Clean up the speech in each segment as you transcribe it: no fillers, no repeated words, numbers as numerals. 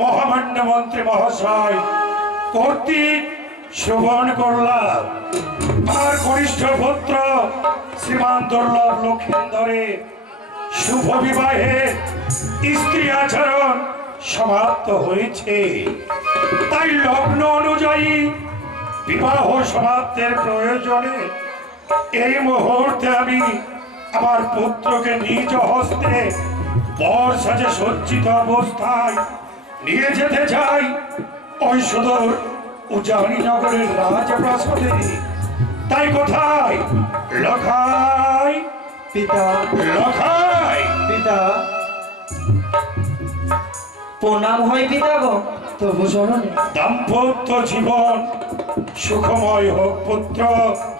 महामान्य मंत्री महाशय कर्तृक श्रवण करलाम तार कनिष्ठ पुत्र श्रीमान दुर्लभ लक्षिंदरे शुभ विवाहे स्त्री आचरण समाप्त होयेछे ताई लग्न अनुयायी विवाह समाप्तेर प्रयोजने এই মুহূর্তে আমি আমার পুত্রকে নিজ হস্তে বর সাজে সজ্জিত অবস্থায় নিয়ে যেতে চাই ওই সুদূর উজানি নগরের রাজপ্রাসাদে। তাই কোথায় লখাই পিতা, লখাই পিতা প্রণাম হয় পিতা গো। তবু শরণে দাম্পত্য জীবন সুখময় হোক পুত্র,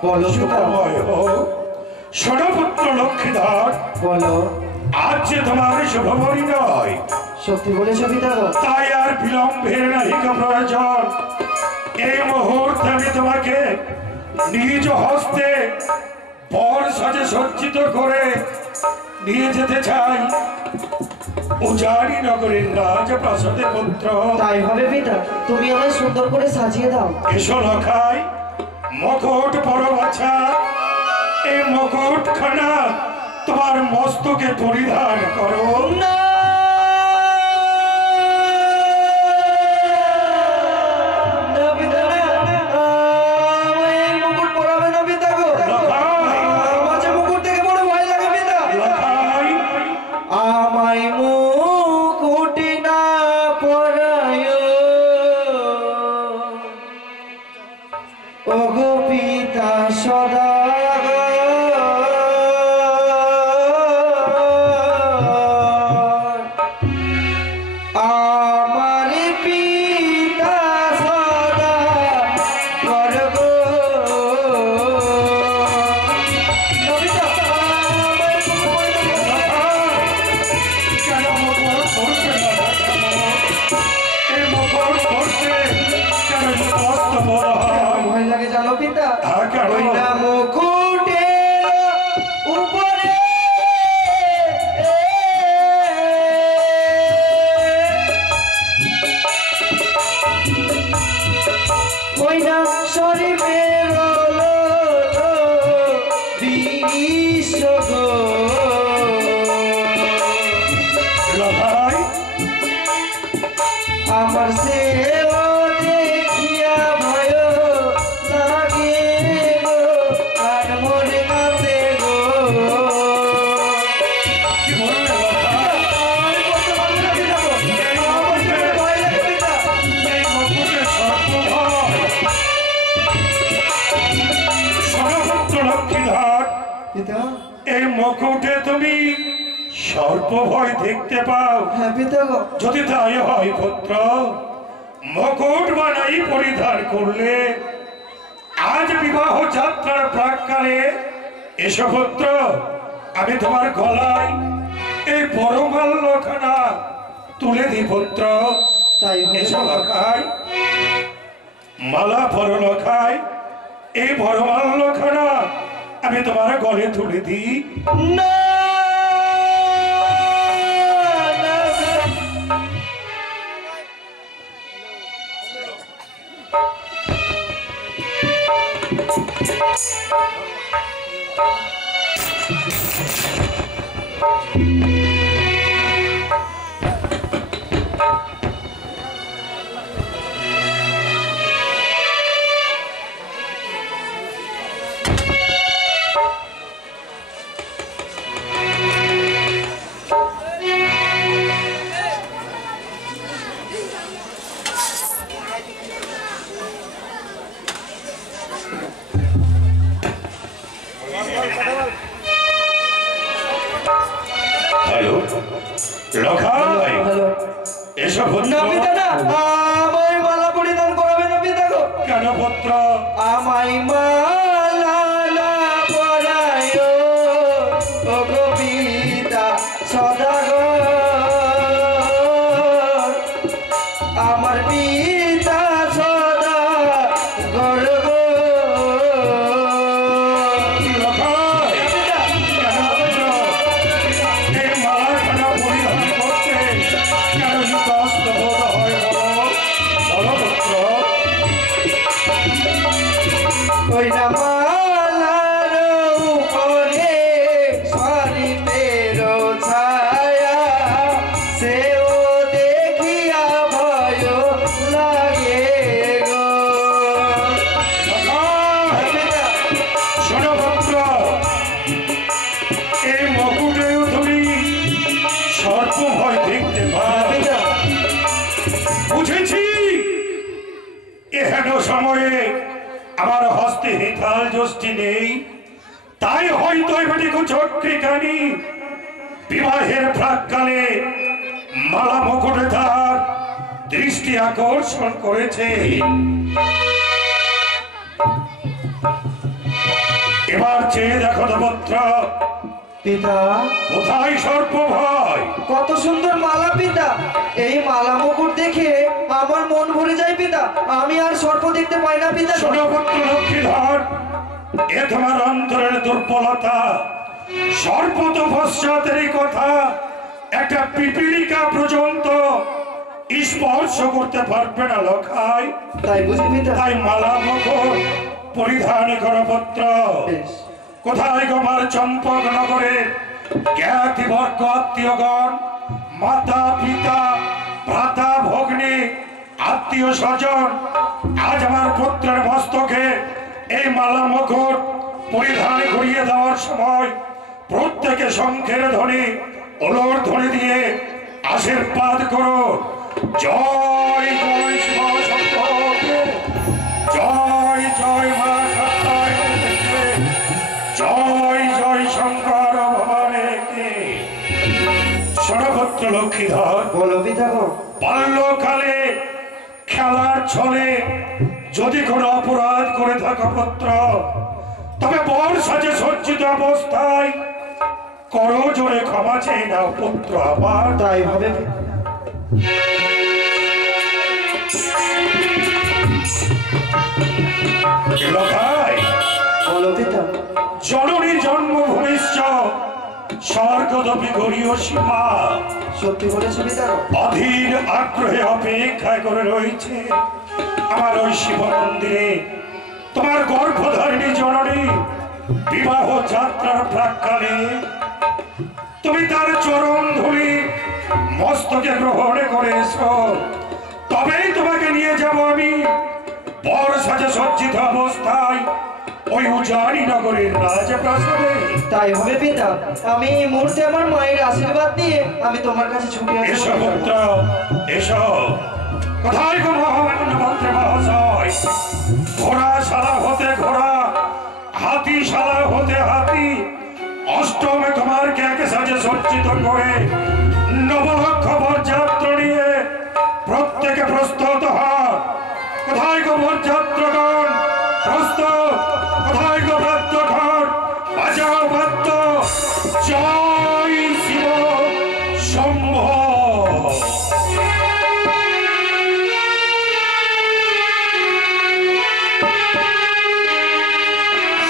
বলো সুখময় হোক। ষড়পুত্র লক্ষ্মীধর বলো, আজ যে তোমার শুভ পরিণয়, সত্যি বলেছো পিতা গো। তাই আর বিলম্বের নাহিকা প্রয়োজন। এই মুহূর্তে আমি তোমাকে নিজ হস্তে বর সাজে সজ্জিত করে নিয়ে যেতে চাই উজানি নগরের রাজপ্রাসাদে পুত্র। তাই হবে পিতা, তুমি আমায় সুন্দর করে সাজিয়ে দাও। এসো লখাই, মুকুট পরো বাছা। এই মুকুট খানা তোমার মস্তকে পরিধান করো। না আমার সে দেখিয়া ভয় লাগে গো, আর মনে কাঁদে গো। কি বললে পিতা? এই মুকুটে তুমি সর্প ভয় দেখতে পাও? হ্যাঁ পিতা গো। যদি তাই হয় পুত্র, মুকুট বানাই পরিধান করলে আজ বিবাহ যাত্রার প্রাক্কালে এসো পুত্র, আমি তোমার গলায় এই বরমাল্যখানা তুলে দিই পুত্র। তাই এসো লখাই, মালা পরো লখাই। এই বরমাল্যখানা আমি তোমার গলে তুলে দিই? না হ্যালো লখাই, এসব হচ্ছে না পিতা না, আমায় মালা পরিধান করাবে না পিতা গো। কেন পুত্র? আমায় মালা না পরায় ও গো পিতা সদাগর, আমার পিতা সদাগর গো। লখাই, কেন পুত্র এই মালা কেন পরিধান করতে কেন কষ্ট বোধ হয়? বলো পুত্র। ওই না মালার উপরে স্বরূপের ছায়া, সেও দেখিয়া ভয় লাগে গো। শোনো পুত্র, এই মুকুটেও তুমি সর্প ভয় দেখতে পাও। বুঝেছি এহেন সময়ে আমার হস্তে হিতাল যষ্টি নেই, তাই হয়তো এবারে চক্রিকানি বিবাহের প্রাককালে মালা মুকুটে তার দৃষ্টি আকর্ষণ করেছে। এবার চেয়ে দেখো তো পুত্র, পিতা কোথায় সর্প ভয়? কত সুন্দর মালা পিতা, এই মালা মুকুট দেখে আমার মন ভরে যায় পিতা, আমি আর সর্প দেখতে পাই না পিতা। শোনো পুত্র লক্ষ্মীধর, এ তোমার অন্তরের দুর্বলতা। সর্প তো পশ্চাতেরই কথা, একটা পিপীলিকা পর্যন্ত স্পর্শ করতে পারবে না লখাই। তাই বুঝি পিতা। তাই মালা মুকুট পরিধান করো পুত্র। বেশ। কোথায় গোমার চম্পক নগরের জ্ঞাতিবর্গ আত্মীয়গণ, মাতা পিতা ভ্রাতা ভগ্নী আত্মীয় স্বজন আজ আমার পুত্রের মস্তকে এই মালা মুকুট পরিধান করিয়ে দেওয়ার সময় প্রত্যেকে শঙ্খের ধ্বনি ওলর ধ্বনি দিয়ে আশীর্বাদ করো। জয় জয় শিব শঙ্কর, জয় জয় মা কাত্যায়, জয় জয় শঙ্কর ভবানে। ষড়ভদ্র লক্ষ্মীধর, বলো পিতা গো। বাল্যকালে খেলার ছলে যদি কোনো অপরাধ করে থাকো পুত্র, তবে বর সাজে সজ্জিত অবস্থায় করো জোরে ক্ষমা চেয়ে নাও পুত্র আমার। তাই ভাবে লখাই, বলো পিতা। জননী জন্মভূমিশ্চ স্বর্গদপি গরীয় সীমা, সত্যি বলেছো পিতা গো। অধীর আগ্রহে অপেক্ষায় করে রয়েছে আমার ওই শিব মন্দিরে তোমার গর্ভধারিণী জননী বিবাহ যাত্রার প্রাক্কালে তুমি তার চরণ ধুলি মস্তকে গ্রহণ করেছ। তবেই তোমাকে নিয়ে যাব আমি বর সাজে সজ্জিত অবস্থায় ওই উজানি নগরীর রাজপ্রাসাদে। তাই হবে পিতা, আমি এই মুহূর্তে আমার মায়ের আশীর্বাদ দিয়ে আমি তোমার কাছে ছুটে এসো আসবো। পুত্র এসো। কোথায় গো মহামান্য মন্ত্রী মহাশয়? ঘোড়াশালা হতে ঘোড়া, হাতিশালা হতে হাতি, অষ্টমে তোমার কে সাজে সজ্জিত করে নবলক্ষ বরযাত্র নিয়ে প্রত্যেকে প্রস্তুত হন। কোথায় গো বরযাত্রগণ? প্রস্তুত। কোথায় গো বাদ্যঘর? বাজাও বাদ্য। জয় শিব শম্ভ।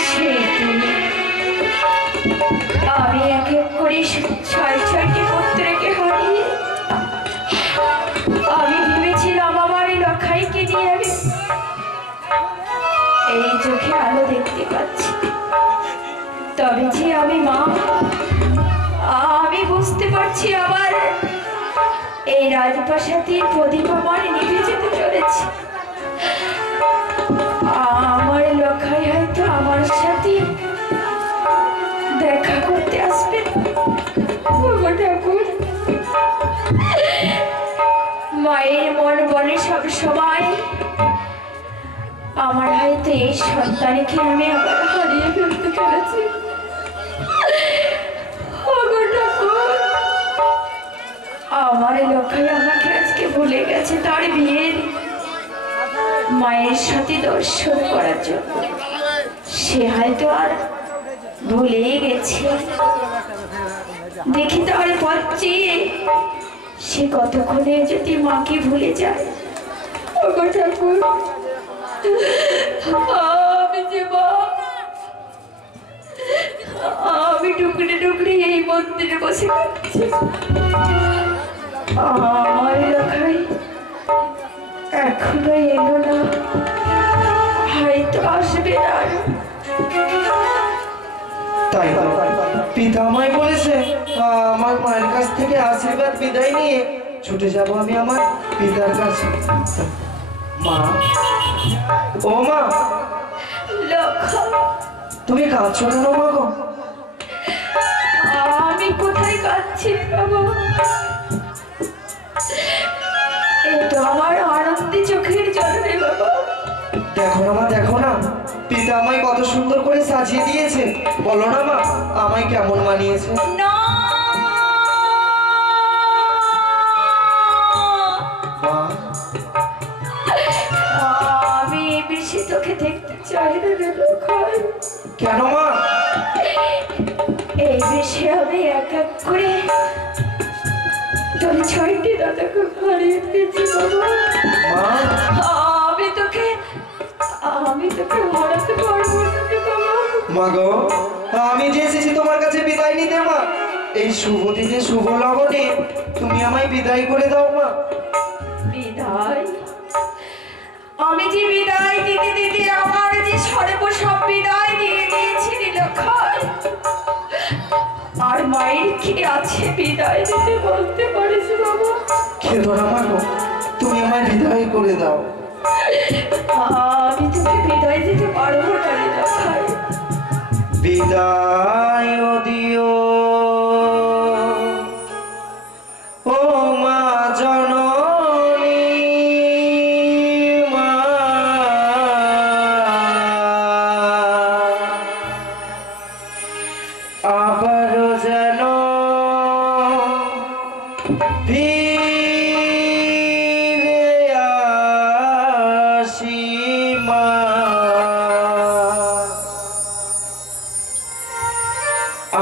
সে তুমি এই ছয় ছয়টি পুত্রকে হারিয়ে আমি ভেবেছিলাম আমার এই লখাইকে নিয়ে আমি এই চোখে আলো দেখতে পাচ্ছি। তবে যে আমি মা, আমি বুঝতে পারছি আমার এই রাজপ্রাসাদের প্রদীপ আমার নিভে যেতে চলেছে। আমার লখাই হয়তো আমার সাথে দেখা করতে আসবে। ঠাকুর, মায়ের মন বলে সব সময় আমার হয়তো এই সন্তানকে আমি আবার হারিয়ে ফেলতে চলেছি। আমার লখাই আমাকে আজকে ভুলে গেছে তার বিয়ের মায়ের সাথে দর্শন করার জন্য। সে হয়তো আর ভুলে গেছে। দেখি তার পাচ্ছি সে কতক্ষণে যদি মাকে ভুলে যায়। ঠাকুর, আমি যে মা, আমি টুকরে টুকরে এই মন্দিরে বসে খাচ্ছি। আমার লখাই এখনো এলো না, হয়তো আসবে না। তাই পিতা আমায় বলেছে আমার মায়ের কাছ থেকে আশীর্বাদ বিদায় নিয়ে ছুটে যাব আমি আমার পিতার কাছে। মা, ও মা, তুমি কাঁদছো কেন মা গো? আমি কোথায় কাঁদছি বাবা? এটা আমার আনন্দে চোখের জল রে বাবা। দেখো না মা, দেখো না পিতা আমায় কত সুন্দর করে সাজিয়ে দিয়েছে। বলো না মা, আমায় কেমন মানিয়েছে? না, মা, আমি বেশি তোকে দেখতে চাই না রে লখাই। কেন মা? এই বেশি আমি এক এক করে তোর ছয়টি দাদাকে হারিয়ে দিয়েছি বাবা। মা, আমি তোকে হারাতে পারবো না রে বাবা। মা গো, আমি যে এসেছি তোমার কাছে বিদায় নিতে মা। এই শুভ দিনে শুভ লগনে তুমি আমায় বিদায় করে দাও মা। বিদায়? আমি যে বিদায় দিতে দিতে আমার যে সর্বসব বিদায় দিয়ে দিয়েছি লখাই। আর মায়ের কি আছে বিদায় দিতে বলতে পারিস বাবা? খেদো না মা গো, তুমি আমায় বিদায় করে দাও। আমি তোকে বিদায় দিতে পারবো না রে লখাই। বিদায় দিও ও মা জননী, মা আবারও যেন ফিরে আসি মা।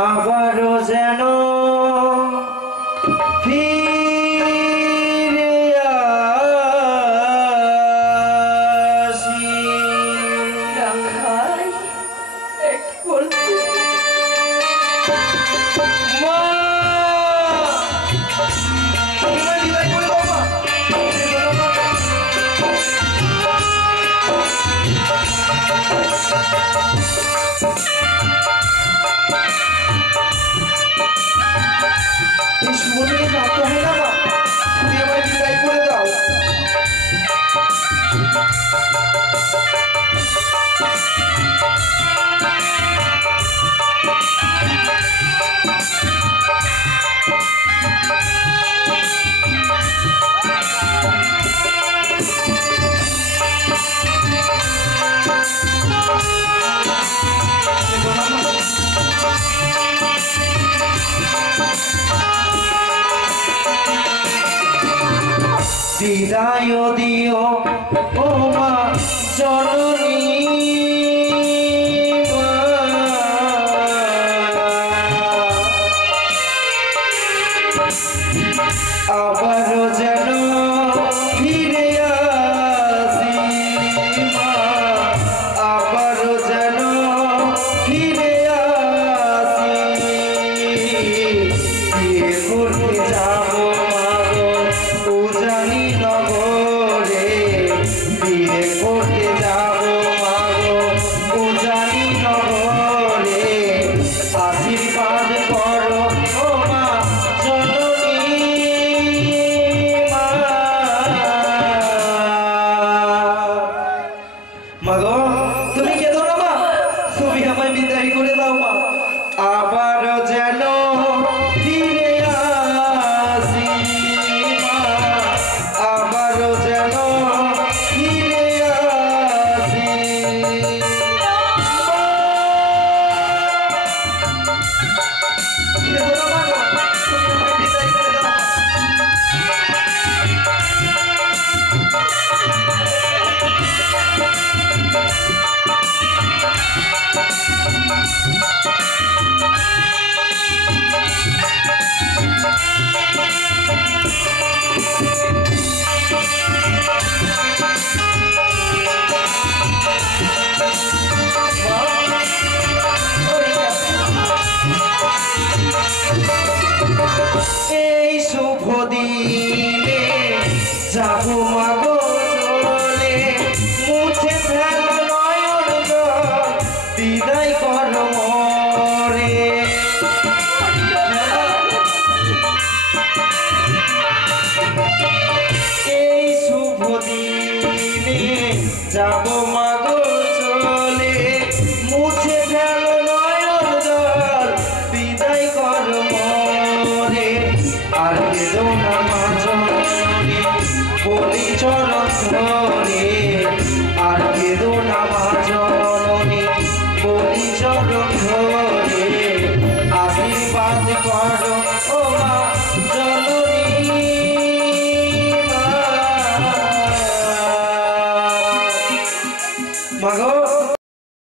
আবারও যেন ফিরে আসি। লখাই, একটু বলছি মা, তুমি আমায় বিদায় করে দাও মা। এই শুভ দিনে প্রাপ্ত হয় না মা, তুমি আমায় বিদায় করে দাও। বিদায় দিও ও মা জননী, মা আবারও যেন ফিরে আসি মা, আবারও যেন ফিরে আসি। তুমি আমায় বিদায় করে দাও মা, আবারও যেন ফিরে আসি মা, আবারও যেন ফিরে আসি। কেঁদো না মা গো, তুমি আমায় বিদায় করে দাও। এই শুভ দিনে যাবো মাগো চলে, মুছে ফেলো নয়ন জল, বিদায় করো মরে। এই শুভ দিনে যাবো মাগো চলে, মুছে ফেলো নয়ন জল, বিদায় করো মরে। আর কেঁদো না মা জননী বলি চরণ ধরে, আর কেঁদো না মা জননী বলি চরণ ধরে, আশীর্বাদ করো ও মা জননী মা গো।